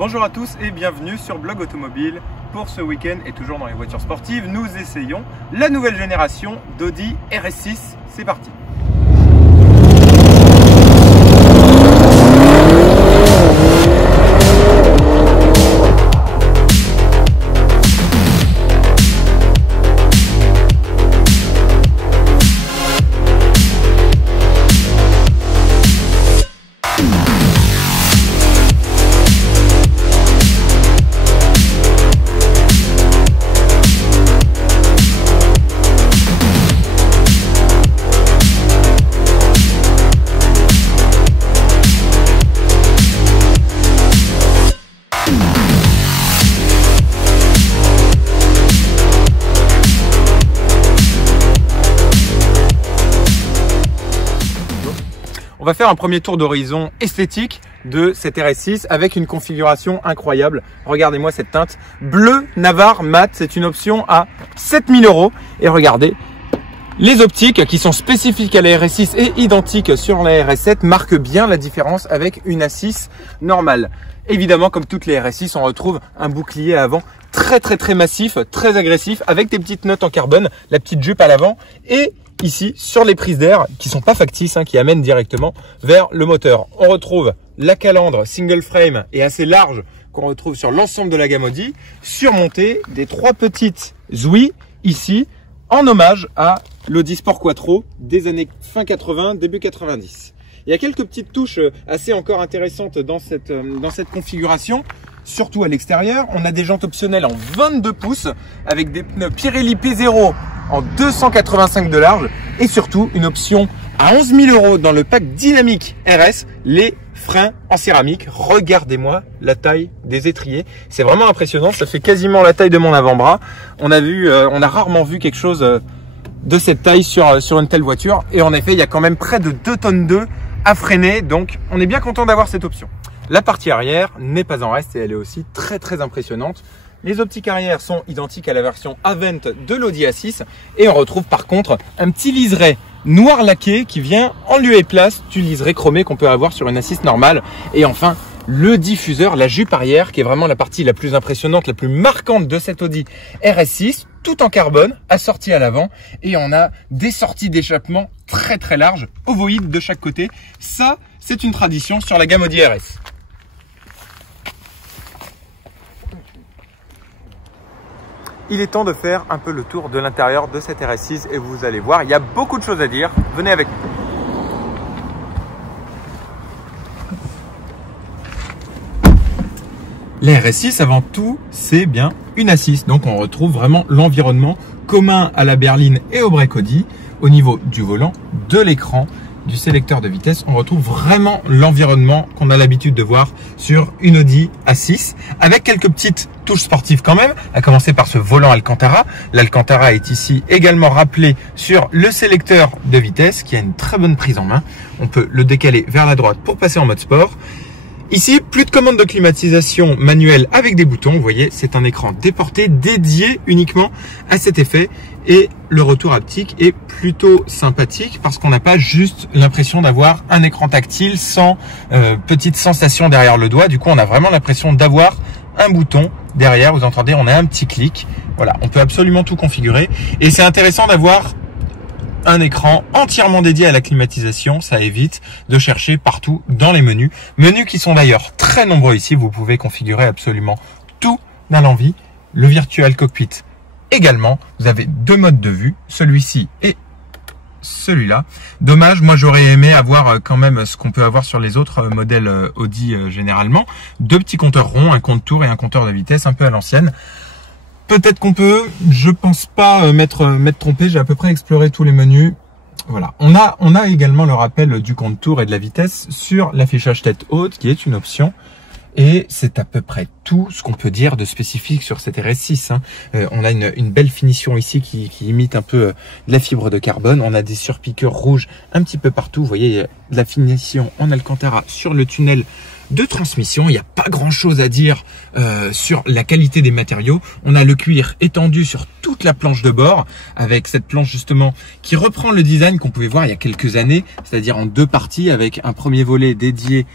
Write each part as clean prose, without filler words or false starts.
Bonjour à tous et bienvenue sur Blog Automobile. Pour ce week-end et toujours dans les voitures sportives, nous essayons la nouvelle génération d'Audi RS6. C'est parti! On va faire un premier tour d'horizon esthétique de cette RS6 avec une configuration incroyable. Regardez-moi cette teinte bleu Navarre mat, c'est une option à 7000 €. Et regardez, les optiques qui sont spécifiques à la RS6 et identiques sur la RS7 marquent bien la différence avec une A6 normale. Évidemment, comme toutes les RS6, on retrouve un bouclier avant très massif, très agressif, avec des petites notes en carbone, la petite jupe à l'avant et ici sur les prises d'air qui sont pas factices, qui amènent directement vers le moteur. On retrouve la calandre single frame et assez large qu'on retrouve sur l'ensemble de la gamme Audi, surmontée des trois petites ouïes ici en hommage à l'Audi Sport Quattro des années fin 80, début 90. Il y a quelques petites touches assez encore intéressantes dans cette configuration. Surtout à l'extérieur, on a des jantes optionnelles en 22 pouces avec des pneus Pirelli P0 en 285 de large et surtout une option à 11 000 € dans le pack dynamique RS, les freins en céramique. Regardez-moi la taille des étriers, c'est vraiment impressionnant, ça fait quasiment la taille de mon avant-bras. On a rarement vu quelque chose de cette taille sur une telle voiture et en effet il y a quand même près de 2 tonnes d'œufs à freiner, donc on est bien content d'avoir cette option. La partie arrière n'est pas en reste et elle est aussi très impressionnante. Les optiques arrière sont identiques à la version Avent de l'Audi A6 et on retrouve par contre un petit liseré noir laqué qui vient en lieu et place du liseré chromé qu'on peut avoir sur une A6 normale. Et enfin, le diffuseur, la jupe arrière qui est vraiment la partie la plus impressionnante, la plus marquante de cette Audi RS6, tout en carbone, assorti à l'avant et on a des sorties d'échappement très larges, ovoïdes de chaque côté. Ça, c'est une tradition sur la gamme Audi RS. Il est temps de faire un peu le tour de l'intérieur de cette RS6 et vous allez voir, il y a beaucoup de choses à dire. Venez avec nous. La RS6, avant tout, c'est bien une A6. Donc, on retrouve vraiment l'environnement commun à la berline et au break Audi. Au niveau du volant, de l'écran, du sélecteur de vitesse, on retrouve vraiment l'environnement qu'on a l'habitude de voir sur une Audi A6 avec quelques petites touches sportives quand même, à commencer par ce volant Alcantara. L'Alcantara est ici également rappelé sur le sélecteur de vitesse qui a une très bonne prise en main. On peut le décaler vers la droite pour passer en mode sport. Ici, plus de commande de climatisation manuelle avec des boutons. Vous voyez, c'est un écran déporté dédié uniquement à cet effet. Et le retour haptique est plutôt sympathique parce qu'on n'a pas juste l'impression d'avoir un écran tactile sans petite sensation derrière le doigt. Du coup, on a vraiment l'impression d'avoir un bouton derrière. Vous entendez, on a un petit clic. Voilà, on peut absolument tout configurer. Et c'est intéressant d'avoir un écran entièrement dédié à la climatisation, ça évite de chercher partout dans les menus. Menus qui sont d'ailleurs très nombreux ici, vous pouvez configurer absolument tout à l'envie. Le Virtual Cockpit également, vous avez deux modes de vue, celui-ci et celui-là. Dommage, moi j'aurais aimé avoir quand même ce qu'on peut avoir sur les autres modèles Audi généralement. Deux petits compteurs ronds, un compte tour et un compteur de vitesse un peu à l'ancienne. Peut-être qu'on peut, je pense pas m'être trompé, j'ai à peu près exploré tous les menus. Voilà, on a également le rappel du compte tour et de la vitesse sur l'affichage tête haute qui est une option. Et c'est à peu près tout ce qu'on peut dire de spécifique sur cette RS6. On a une belle finition ici qui imite un peu de la fibre de carbone. On a des surpiqûres rouges un petit peu partout. Vous voyez, il y a de la finition en Alcantara sur le tunnel de transmission. Il n'y a pas grand chose à dire sur la qualité des matériaux. On a le cuir étendu sur toute la planche de bord avec cette planche justement qui reprend le design qu'on pouvait voir il y a quelques années, c'est-à-dire en deux parties avec un premier volet dédié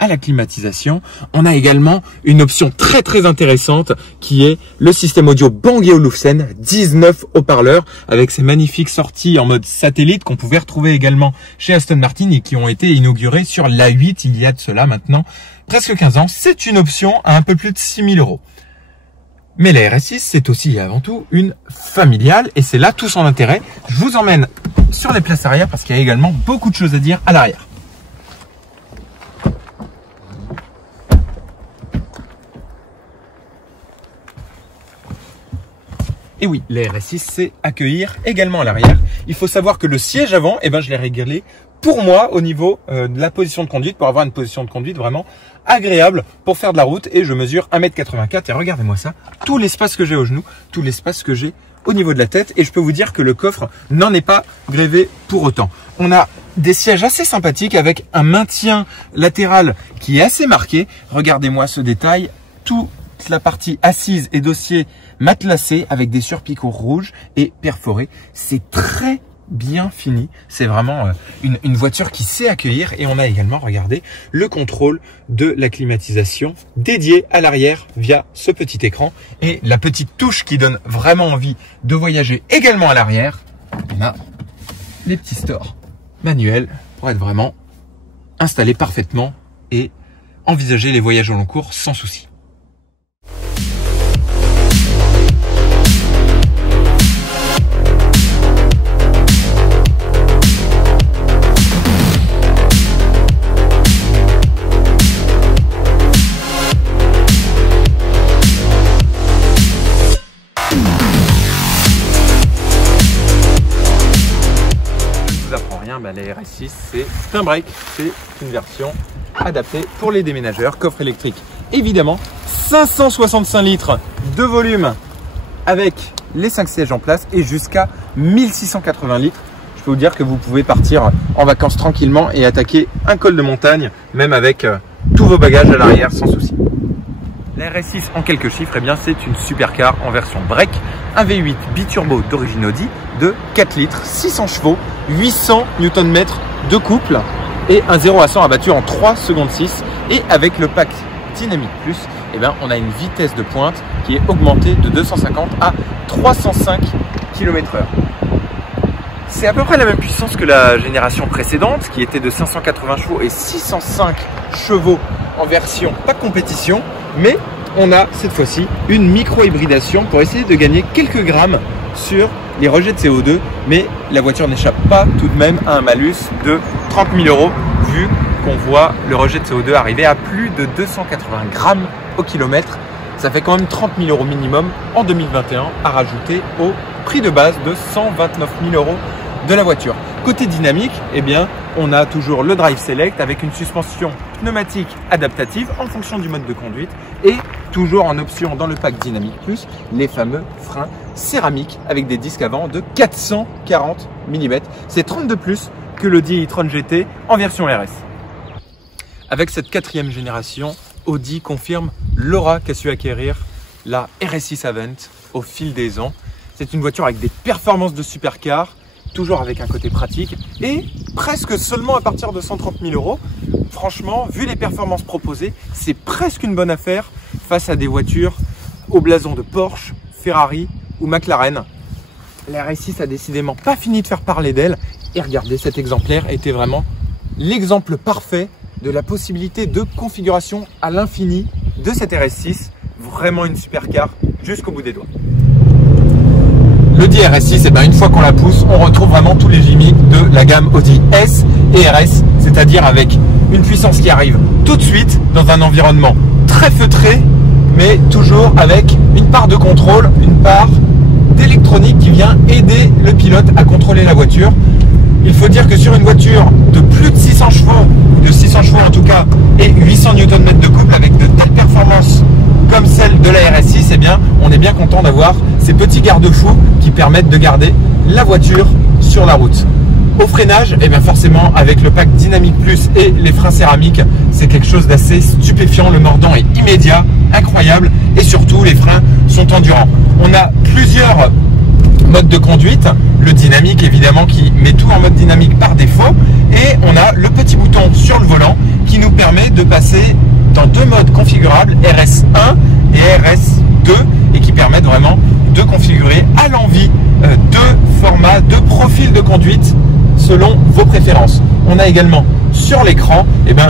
à la climatisation, on a également une option très intéressante qui est le système audio Bang & Olufsen, 19 haut-parleurs avec ces magnifiques sorties en mode satellite qu'on pouvait retrouver également chez Aston Martin et qui ont été inaugurées sur l'A8 il y a de cela maintenant presque 15 ans. C'est une option à un peu plus de 6 000 €. Mais la RS6, c'est aussi et avant tout une familiale et c'est là tout son intérêt. Je vous emmène sur les places arrière parce qu'il y a également beaucoup de choses à dire à l'arrière. Et oui, la RS6, c'est accueillir également à l'arrière. Il faut savoir que le siège avant, je l'ai réglé pour moi au niveau de la position de conduite, pour avoir une position de conduite vraiment agréable pour faire de la route. Et je mesure 1,84 m et regardez-moi ça, tout l'espace que j'ai au genou, tout l'espace que j'ai au niveau de la tête. Et je peux vous dire que le coffre n'en est pas grévé pour autant. On a des sièges assez sympathiques avec un maintien latéral qui est assez marqué. Regardez-moi ce détail, toute la partie assise et dossier matelassé avec des surpicots rouges et perforés. C'est très bien fini. C'est vraiment une voiture qui sait accueillir. Et on a également, regardez, le contrôle de la climatisation dédié à l'arrière via ce petit écran. Et la petite touche qui donne vraiment envie de voyager également à l'arrière, on a les petits stores manuels pour être vraiment installé parfaitement et envisager les voyages au long cours sans souci. La RS6, c'est un break, c'est une version adaptée pour les déménageurs, coffre électrique évidemment, 565 litres de volume avec les 5 sièges en place et jusqu'à 1680 litres. Je peux vous dire que vous pouvez partir en vacances tranquillement et attaquer un col de montagne, même avec tous vos bagages à l'arrière sans souci. La RS6 en quelques chiffres, c'est une supercar en version break, un V8 biturbo d'origine Audi de 4 litres, 600 chevaux, 800 Nm de couple et un 0 à 100 abattu en 3 secondes 6. Et avec le pack Dynamic Plus, on a une vitesse de pointe qui est augmentée de 250 à 305 km/h. C'est à peu près la même puissance que la génération précédente qui était de 580 chevaux et 605 chevaux en version pas compétition, mais on a cette fois-ci une micro-hybridation pour essayer de gagner quelques grammes sur les rejets de CO2, mais la voiture n'échappe pas tout de même à un malus de 30 000 € vu qu'on voit le rejet de CO2 arriver à plus de 280 grammes au kilomètre. Ça fait quand même 30 000 € minimum en 2021 à rajouter au prix de base de 129 000 € de la voiture. Côté dynamique, on a toujours le Drive Select avec une suspension pneumatique adaptative en fonction du mode de conduite et toujours en option dans le pack Dynamic Plus, les fameux freins céramiques avec des disques avant de 440 mm. C'est 30 de plus que le e-tron GT en version RS. Avec cette 4e génération, Audi confirme l'aura qu'a su acquérir la RS6 Avant au fil des ans. C'est une voiture avec des performances de supercar, toujours avec un côté pratique et presque seulement à partir de 130 000 €. Franchement, vu les performances proposées, c'est presque une bonne affaire face à des voitures au blason de Porsche, Ferrari ou McLaren. La RS6 a décidément pas fini de faire parler d'elle et regardez, cet exemplaire était vraiment l'exemple parfait de la possibilité de configuration à l'infini de cette RS6. Vraiment une supercar jusqu'au bout des doigts. L'Audi RS6, une fois qu'on la pousse, on retrouve vraiment tous les gimmicks de la gamme Audi S et RS, c'est-à-dire avec une puissance qui arrive tout de suite dans un environnement très feutré, mais toujours avec une part de contrôle, une part d'électronique qui vient aider le pilote à contrôler la voiture. Il faut dire que sur une voiture de plus de 600 chevaux, de 600 chevaux en tout cas, et 800 Nm de couple avec de telles performances comme celle de la RS6, on est bien content d'avoir ces petits garde-fous qui permettent de garder la voiture sur la route. Au freinage, forcément avec le pack Dynamic Plus et les freins céramiques, c'est quelque chose d'assez stupéfiant. Le mordant est immédiat, incroyable et surtout les freins sont endurants. On a plusieurs modes mode de conduite, le dynamique évidemment qui met tout en mode dynamique par défaut, et on a le petit bouton sur le volant qui nous permet de passer dans deux modes configurables, RS1 et RS2, et qui permettent vraiment de configurer à l'envie deux formats, deux profils de conduite selon vos préférences. On a également sur l'écran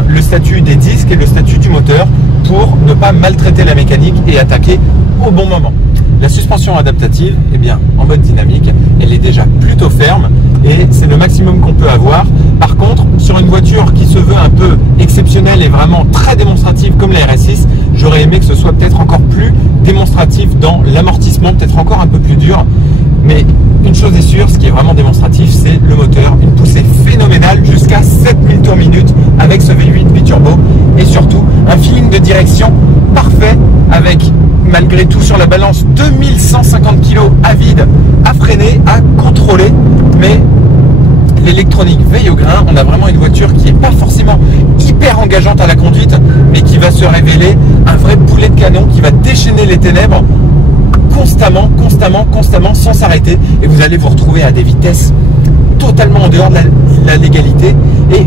le statut des disques et le statut du moteur pour ne pas maltraiter la mécanique et attaquer au bon moment. La suspension adaptative, en mode dynamique, elle est déjà plutôt ferme et c'est le maximum qu'on peut avoir. Par contre, sur une voiture qui se veut un peu exceptionnelle et vraiment très démonstrative comme la RS6, j'aurais aimé que ce soit peut-être encore plus démonstratif dans l'amortissement, peut-être encore un peu plus dur. Mais une chose est sûre, ce qui est vraiment démonstratif, c'est le moteur. Une poussée phénoménale jusqu'à 7000 tours minute avec ce V8 biturbo et surtout un feeling de direction parfait avec, malgré tout sur la balance, 2150 kg à vide, à freiner, à contrôler. Mais l'électronique veille au grain. On a vraiment une voiture qui n'est pas forcément hyper engageante à la conduite, mais qui va se révéler un vrai boulet de canon qui va déchaîner les ténèbres constamment, sans s'arrêter. Et vous allez vous retrouver à des vitesses totalement en dehors de la légalité. Et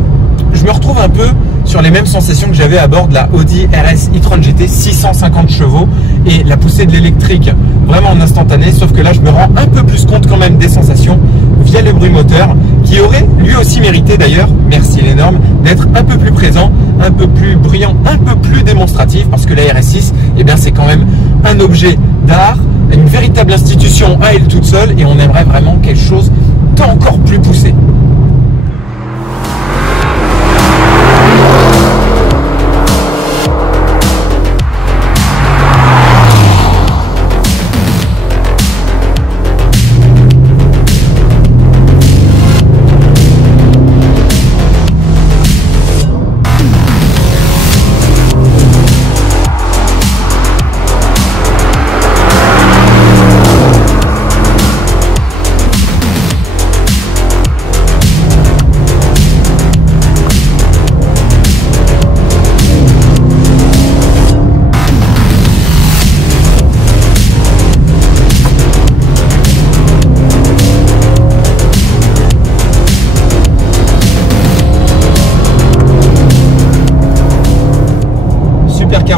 je me retrouve un peu sur les mêmes sensations que j'avais à bord de la Audi RS e-tron GT, 650 chevaux et la poussée de l'électrique vraiment en instantané, sauf que là je me rends un peu plus compte quand même des sensations via le bruit moteur qui aurait lui aussi mérité d'ailleurs, merci les normes, d'être un peu plus présent, un peu plus brillant, un peu plus démonstratif, parce que la RS6 c'est quand même un objet d'art, une véritable institution à elle toute seule, et on aimerait vraiment quelque chose d'encore plus poussé.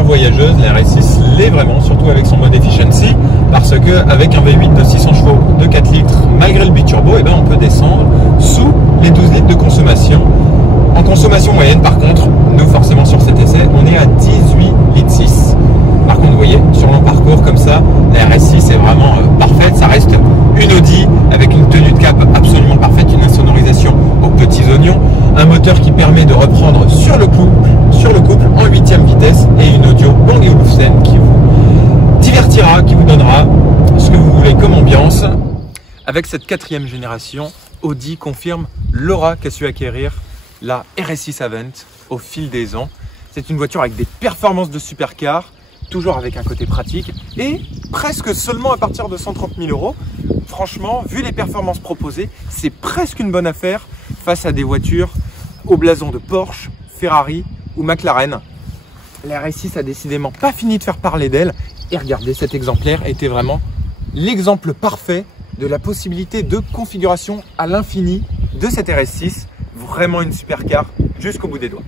Voyageuse, la RS6 l'est vraiment, surtout avec son mode efficiency, parce que avec un V8 de 600 chevaux de 4 litres, malgré le biturbo, on peut descendre sous les 12 litres de consommation. En consommation moyenne, par contre, nous forcément sur cet essai, on est à 18 litres 6. Par contre, vous voyez, sur long parcours comme ça, la RS6 est vraiment parfaite. Ça reste une Audi avec une tenue de cap absolument parfaite, une insonorisation aux petits oignons, un moteur qui permet de reprendre sur le couple en 8e vitesse et une audio Bang & Olufsen qui vous divertira, qui vous donnera ce que vous voulez comme ambiance. Avec cette 4e génération, Audi confirme l'aura qu'a su acquérir la RS6 Avant au fil des ans. C'est une voiture avec des performances de supercar, toujours avec un côté pratique et presque seulement à partir de 130 000 €. Franchement, vu les performances proposées, c'est presque une bonne affaire face à des voitures au blason de Porsche, Ferrari ou McLaren. La RS6 a décidément pas fini de faire parler d'elle. Et regardez, cet exemplaire était vraiment l'exemple parfait de la possibilité de configuration à l'infini de cette RS6. Vraiment une supercar jusqu'au bout des doigts.